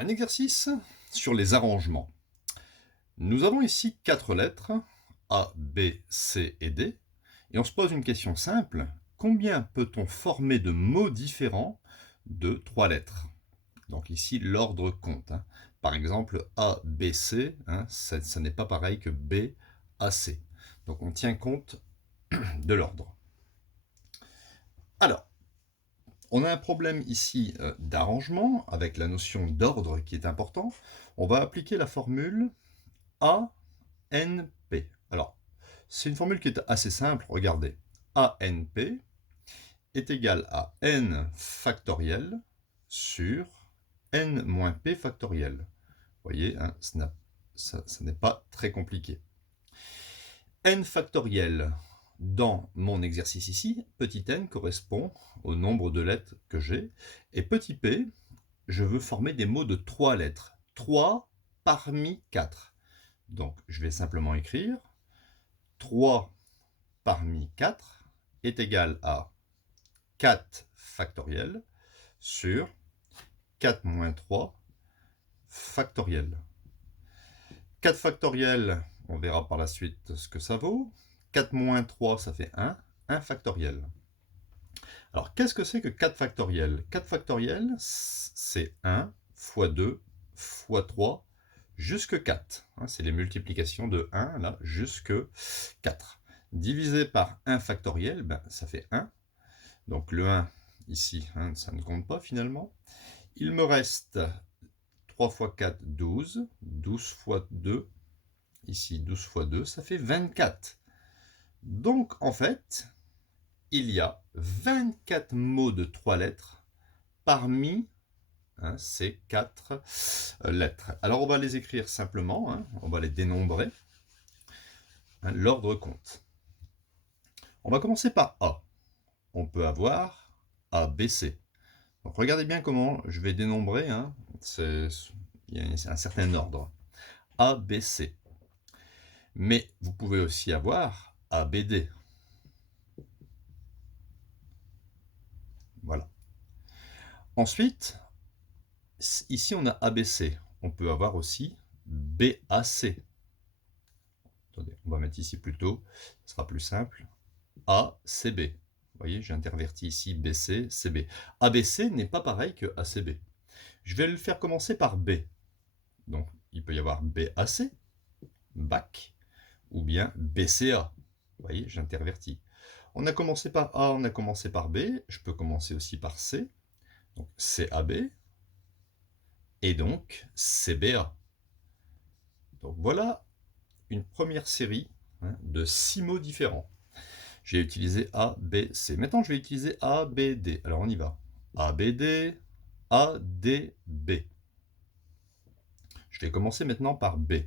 Un exercice sur les arrangements. Nous avons ici 4 lettres, A, B, C et D, et on se pose une question simple. Combien peut-on former de mots différents de 3 lettres? Donc ici, l'ordre compte. Par exemple, A, B, C, ça n'est pas pareil que B, A, C. Donc on tient compte de l'ordre. Alors, on a un problème ici d'arrangement avec la notion d'ordre qui est important. On va appliquer la formule ANP. Alors, c'est une formule qui est assez simple. Regardez. ANP est égal à n factoriel sur n moins p factoriel. Vous voyez, ça n'est pas très compliqué. N factoriel, dans mon exercice ici, petit n correspond au nombre de lettres que j'ai. Et petit p, je veux former des mots de 3 lettres. 3 parmi 4. Donc, je vais simplement écrire 3 parmi 4 est égal à 4 factoriel sur 4 moins 3 factoriel. 4 factoriel, on verra par la suite ce que ça vaut. 4 moins 3, ça fait 1. 1 factoriel. Alors, qu'est-ce que c'est que 4 factoriel? 4 factoriel, c'est 1 fois 2 fois 3 jusque 4. C'est les multiplications de 1, là, jusque 4. Divisé par 1 factoriel, ça fait 1. Donc le 1, ici, ça ne compte pas finalement. Il me reste 3 fois 4, 12. 12 fois 2, ici 12 fois 2, ça fait 24. Donc en fait, il y a 24 mots de 3 lettres parmi ces 4 lettres. Alors on va les écrire simplement, on va les dénombrer. L'ordre compte. On va commencer par A. On peut avoir A, B, C. Donc regardez bien comment je vais dénombrer, il y a un certain ordre. A, B, C. Mais vous pouvez aussi avoir A, B, D. Voilà. Ensuite, ici on a A, B, C. On peut avoir aussi B, A, C. Attendez, on va mettre ici plutôt, ce sera plus simple. A, C, B. Vous voyez, j'ai interverti ici BC, CB. ABC n'est pas pareil que ACB. Je vais le faire commencer par B. Donc, il peut y avoir BAC, BAC, ou bien BCA. Vous voyez, j'intervertis. On a commencé par A, on a commencé par B. Je peux commencer aussi par C. Donc, CAB. Et donc, CBA. Donc, voilà une première série de 6 mots différents. J'ai utilisé A, B, C. Maintenant, je vais utiliser A, B, D. Alors, on y va. A, B, D, A, D, B. Je vais commencer maintenant par B.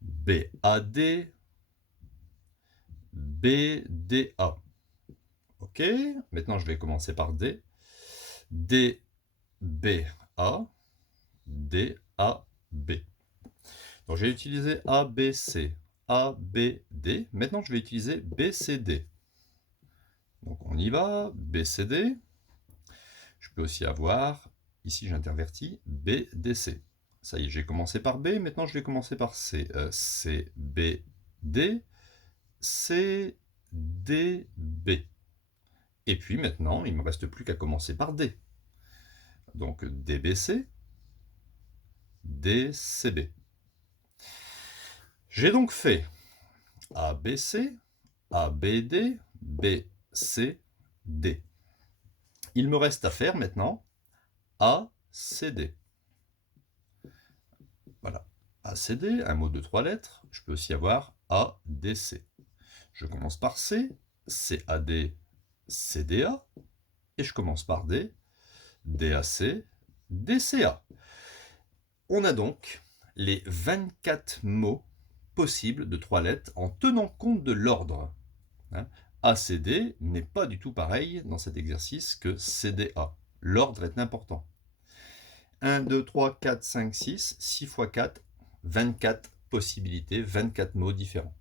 B, A, D, B, D, A. OK. Maintenant, je vais commencer par D. D, B, A, D, A, B. Donc, j'ai utilisé A, B, C. A, B, D. Maintenant, je vais utiliser B, C, D. Donc, on y va. B, C, D. Je peux aussi avoir, ici j'intervertis, B, D, C. Ça y est, j'ai commencé par B, maintenant je vais commencer par C. C, B, D, C, D, B. Et puis maintenant, il ne me reste plus qu'à commencer par D. Donc DBC, DCB. J'ai donc fait ABC, ABD, BCD. Il me reste à faire maintenant ACD. Voilà. ACD, un mot de 3 lettres. Je peux aussi avoir ADC. Je commence par C, CAD, CDA. Et je commence par D, DAC, DCA. On a donc les 24 mots possibles de 3 lettres en tenant compte de l'ordre. ACD n'est pas du tout pareil dans cet exercice que CDA. L'ordre est important. 1, 2, 3, 4, 5, 6, 6 fois 4, 24 possibilités, 24 mots différents.